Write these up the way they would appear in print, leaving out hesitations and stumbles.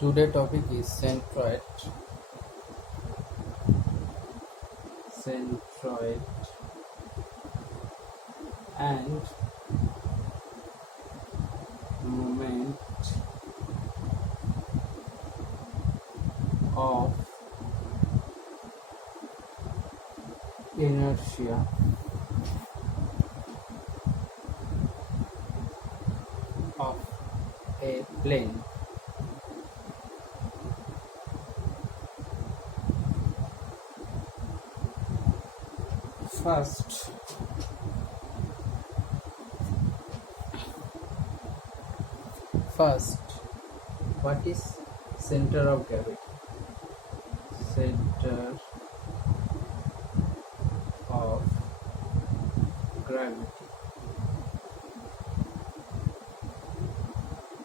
Today topic is centroid and moment of inertia of a plane. First, what is center of gravity? Center of gravity.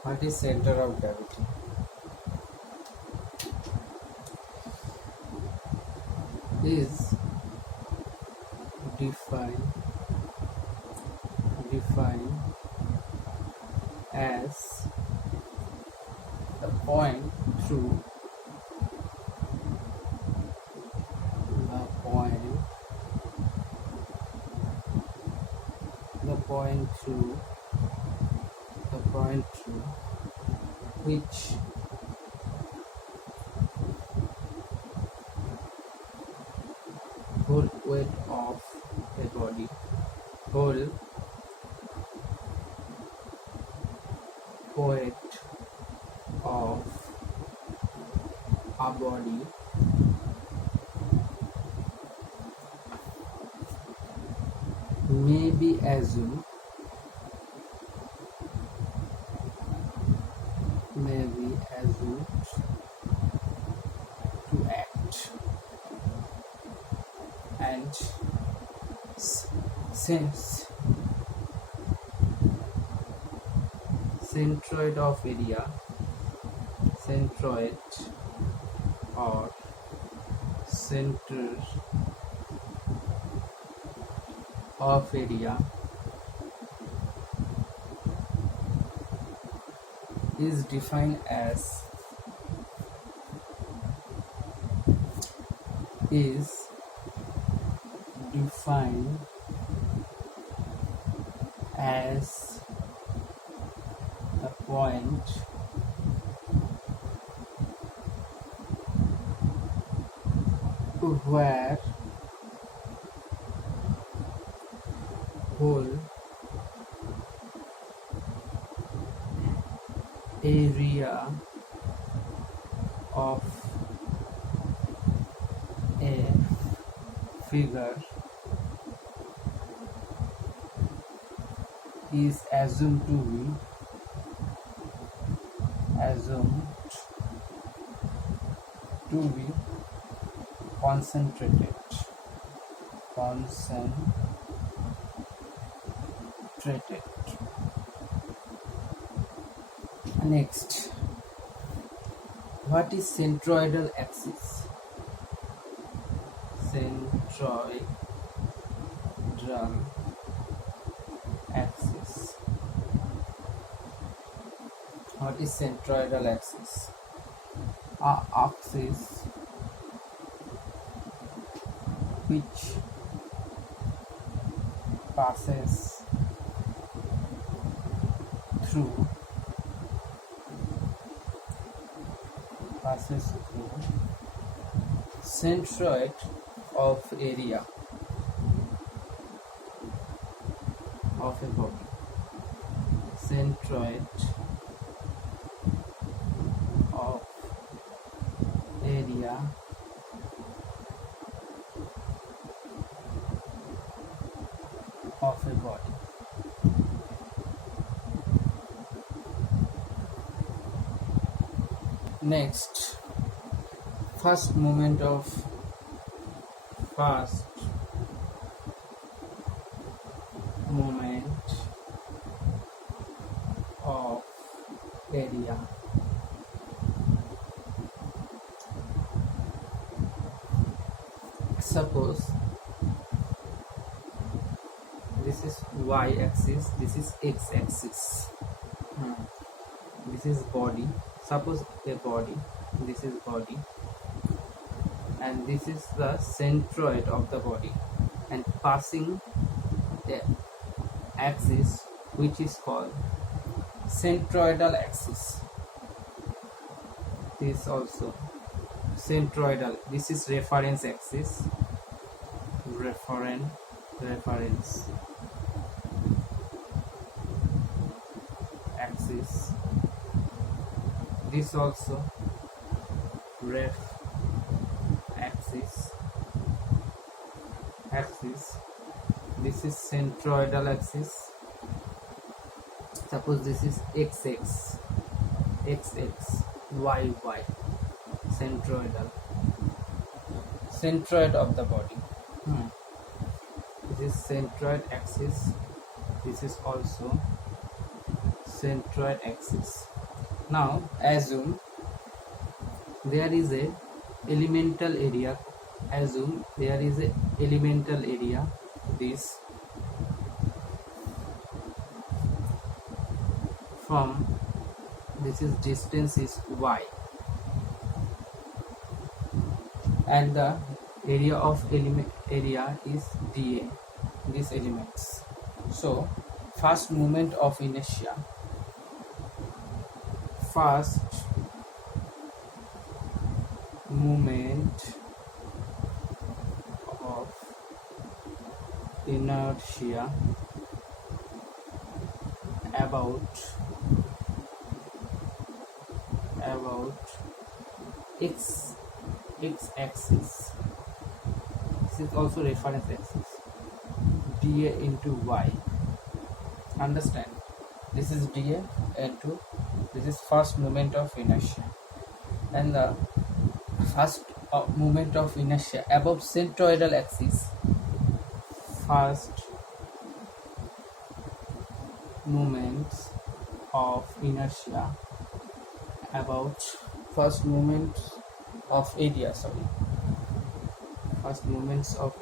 What is center of gravity? Is defined as the point through which whole weight of a body whole weight of a body may be assumed to act, and since centroid of area, centroid or center of area is defined as a point where whole area of a figure is assumed to be concentrated. Next, what is centroidal axis? Centroidal axis. What is centroidal axis? A axis which passes through centroid of area of a body. Centroid of area of a body. Next, first moment of area. Suppose this is y axis, this is x axis, this is body, Suppose a body, this is body, and this is the centroid of the body, and passing the axis which is called centroidal axis. This also centroidal, this is reference axis, reference axis. This also ref axis. This is centroidal axis. Suppose this is xx, y, centroid of the body. This is centroid axis. This is also centroid axis. Now assume there is a elemental area. This from this is distance is y, and the area of area is dA, these elements. So first moment of inertia, inertia about x axis. This is also reference axis, dA into y. Understand, this is dA into, this is first moment of inertia, and the first moment of inertia above centroidal axis. First moments of inertia about first moments of area, first moments of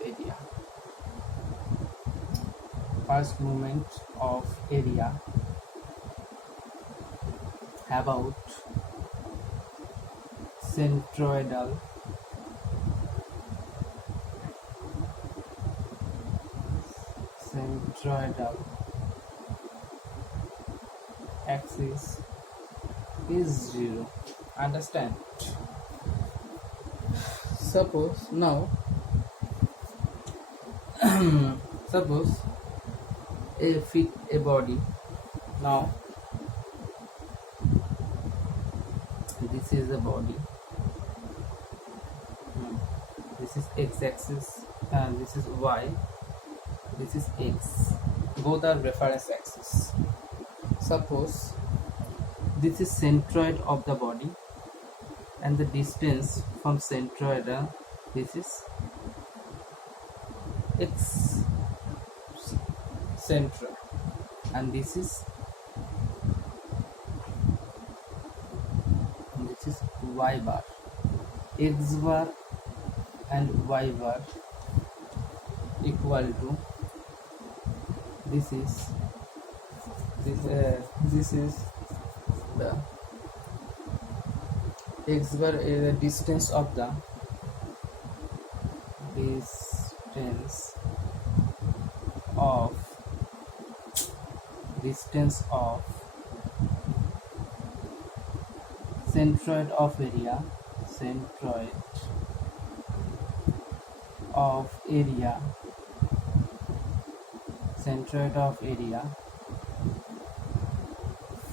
area about centroidal axis is 0. Understand? Suppose now suppose a body. Now this is the body. This is x-axis and this is y. This is x. Both are reference axis. Suppose this is centroid of the body, and the distance from centroid, this is x centroid, and this is y bar. X bar and y bar equal to this is the x bar is the distance of centroid of area,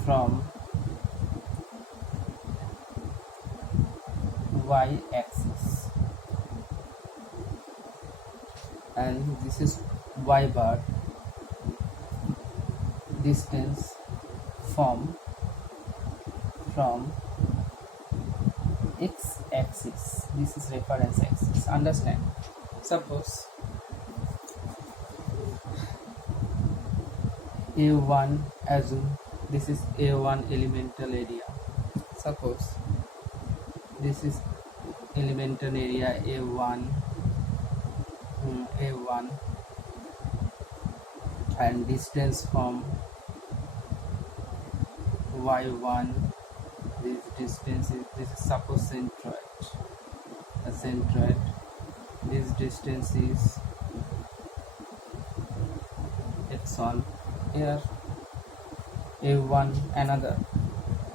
from y axis, and this is y bar, distance from x axis. This is reference axis. Understand? Suppose A1, assume this is A1 elemental area. Suppose this is elemental area A1, and distance from y1, this distance is, this is suppose centroid, a centroid, this distance is x1, here a1 another,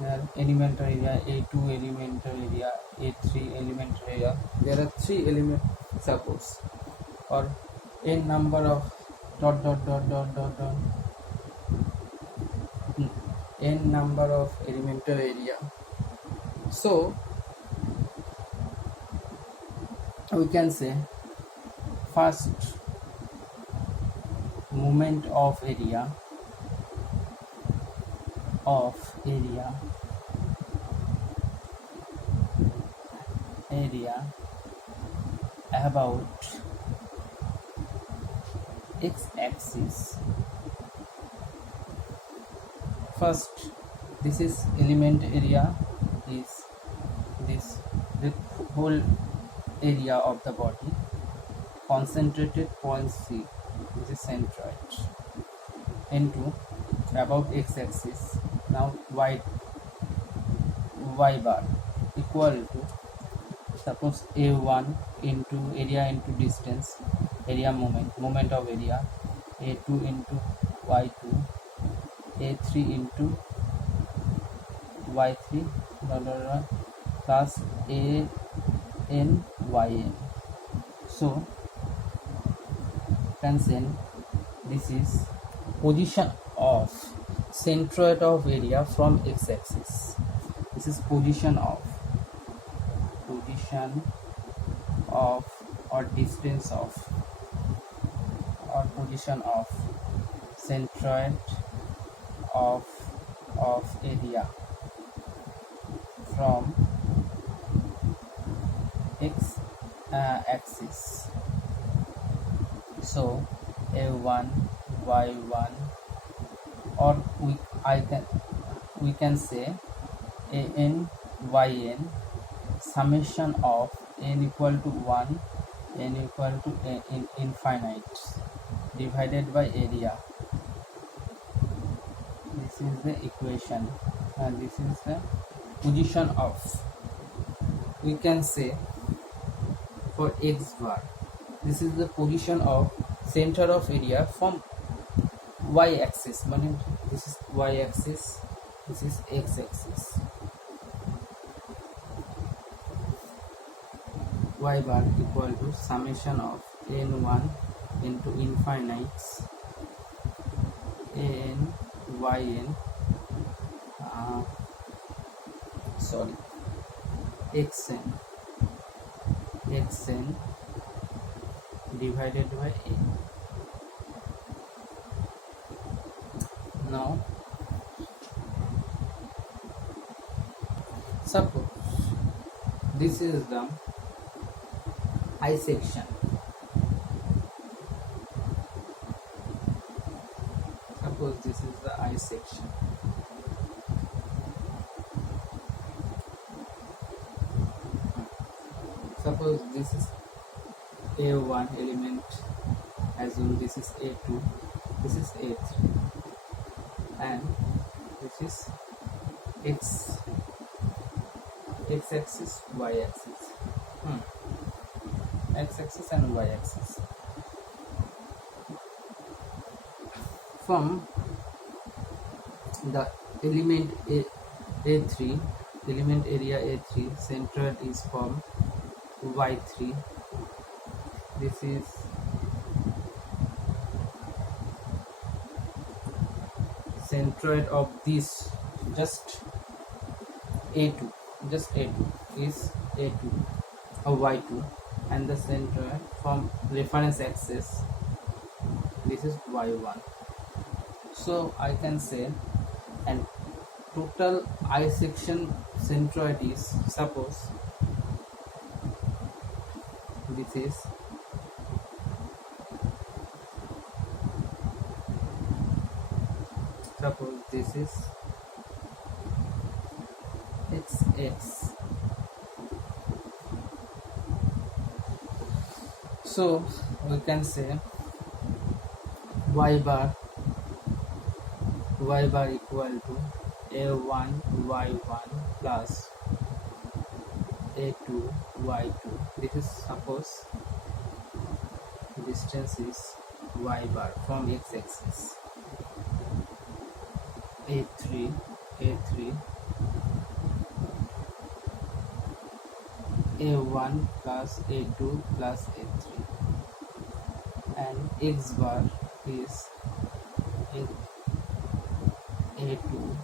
here elemental area, a2 elemental area, a3 elemental area, there are 3 elements suppose, or n number of dot dot dot dot dot dot n number of elemental area. So we can say first moment of area about x-axis. First, this is element area, is this the whole area of the body, concentrated point C, this is centroid, into about x-axis. Now y bar equal to suppose a1 into area into distance, area moment of area, a2 into y2, a3 into y3 plus a n yn. So can say this is position of centroid of area from x-axis. This is position of or distance of or position of centroid of area from x axis. So a1 y1, or we can say an yn summation of n equal to 1, n equal to infinite divided by area. This is the equation, and this is the position of, we can say for x bar, this is the position of center of area from y axis, meaning this is y axis, this is x axis. Y bar equal to summation of n1 into infinite an yn xn divided by a. Now suppose this is the I section. Suppose this is the I section. Suppose this is a1 element, assume this is a2, this is a3, and this is x axis, y axis, x axis and y axis. From the element a3, element area a3, centroid is from y3. This is centroid of this, just a2, just a2 is a2 or y2, and the centroid from reference axis, this is y1. So I can say, and total I section centroid is, suppose this is xx. So we can say y bar equal to a1 y1 plus A2, Y2. This is suppose distance is y bar from x-axis. A3, A3, A1 plus A2 plus A3, and x bar is A2,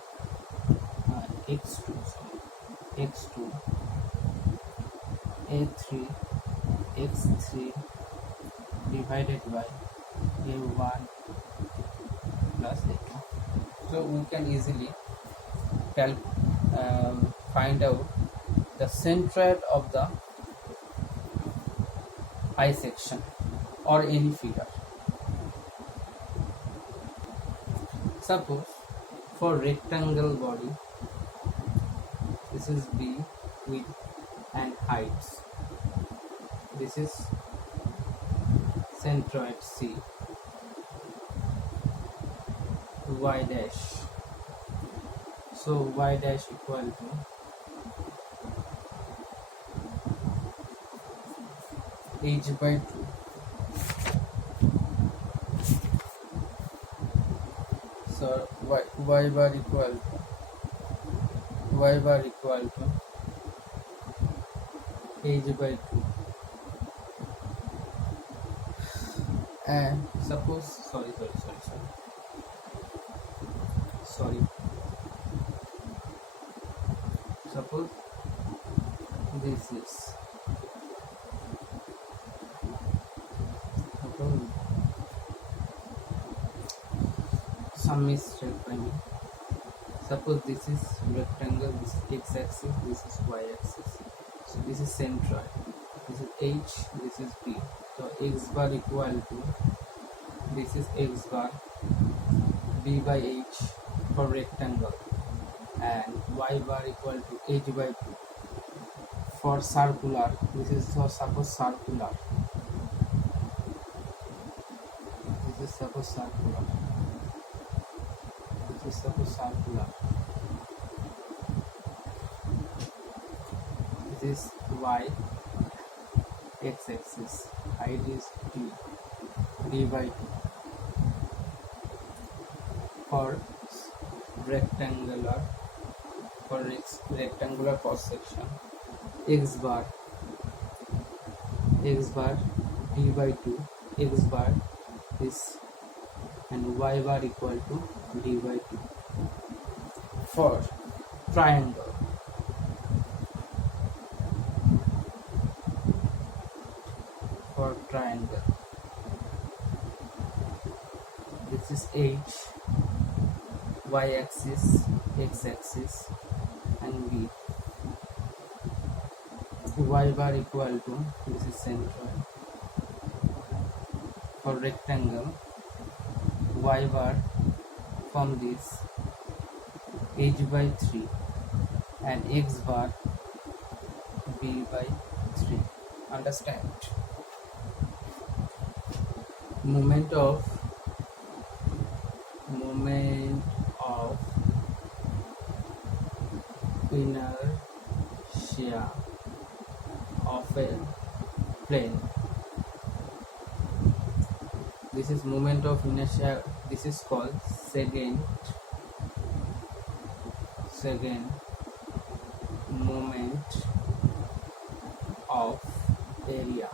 x2, sorry, x2, A3, x3 divided by A1 plus A2. So we can easily find out the centroid of the eye section or any figure. Suppose for rectangle body, this is B, width and heights. This is centroid C, y dash. So y dash equal to h by 2. So y bar equal to h by 2. And suppose sorry suppose this is some mistake by me. Suppose this is rectangle, this is x-axis, this is y-axis. So this is centroid, this is h, this is b. So x bar equal to, this is x bar, b by h for rectangle, and y bar equal to h by 2 for circular. This is for suppose circular. This is suppose circular. This is suppose circular. This is y, x-axis, height is d by 2 for rectangular cross section. X bar d by 2, x bar is, and y bar equal to d by 2 for triangle. For triangle, this is h, y-axis, x-axis, and b. Y bar equal to, this is centroid. For rectangle, y bar from this h by 3 and x bar b by 3. Understand? Moment of inertia of a plane. This is moment of inertia. This is called second moment of area.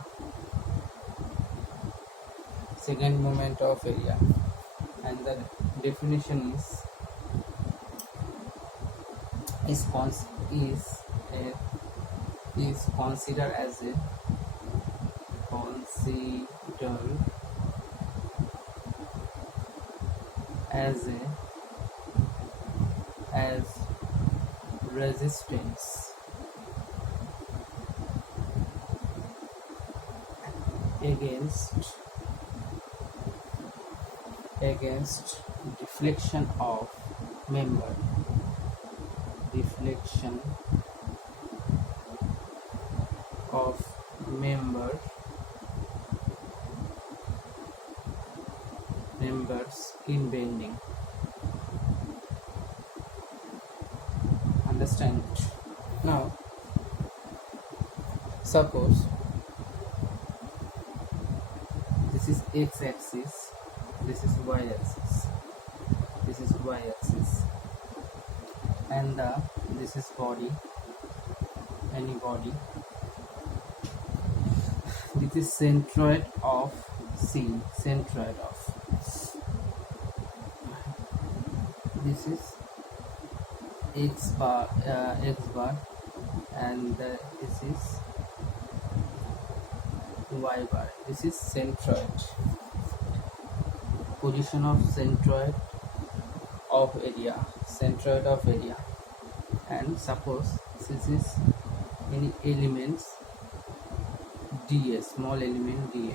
Second moment of area, and the definition is considered as resistance against deflection of member. Members in bending. Understand? Now Suppose this is x-axis, this is y-axis, this is y-axis, and this is body, any body. This is centroid of C, centroid of. This is x bar, and this is y bar. This is centroid. Position of centroid of area, centroid of area. And suppose this is any elements dA, small element dA.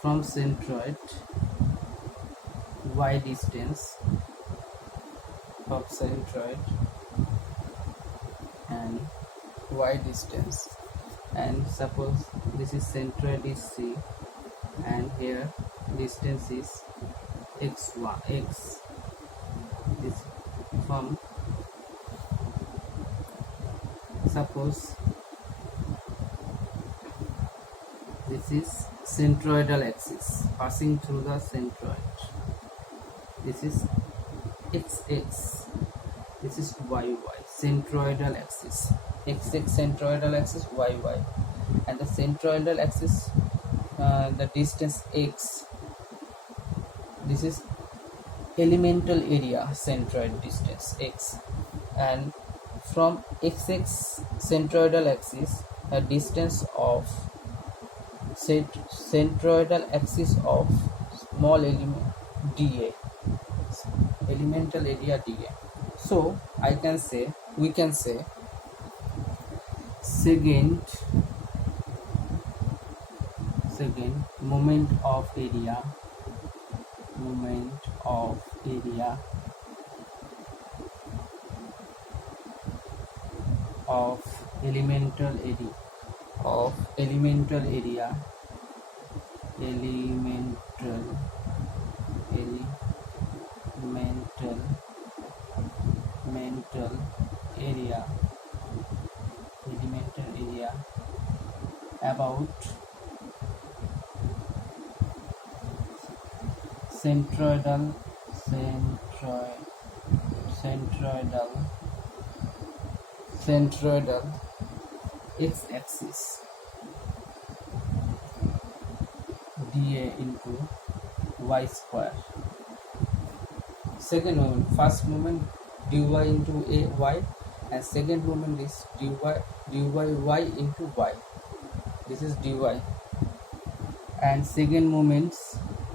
From centroid, y distance of centroid and y distance, and suppose this is centroid is C, and here distance is x1, x. This from, suppose this is centroidal axis passing through the centroid. This is x-x, this is y-y, centroidal axis, x-x centroidal axis, y-y, and the centroidal axis, the distance x. This is elemental area, centroid distance x, and from x-x centroidal axis, a distance of centroidal axis of small element dA, elemental area dA. So we can say second moment of area of elemental area about centroidal x-axis dA into y square. Second moment, first moment dy into a y, and second moment is dy y into y. This is dy, and second moment's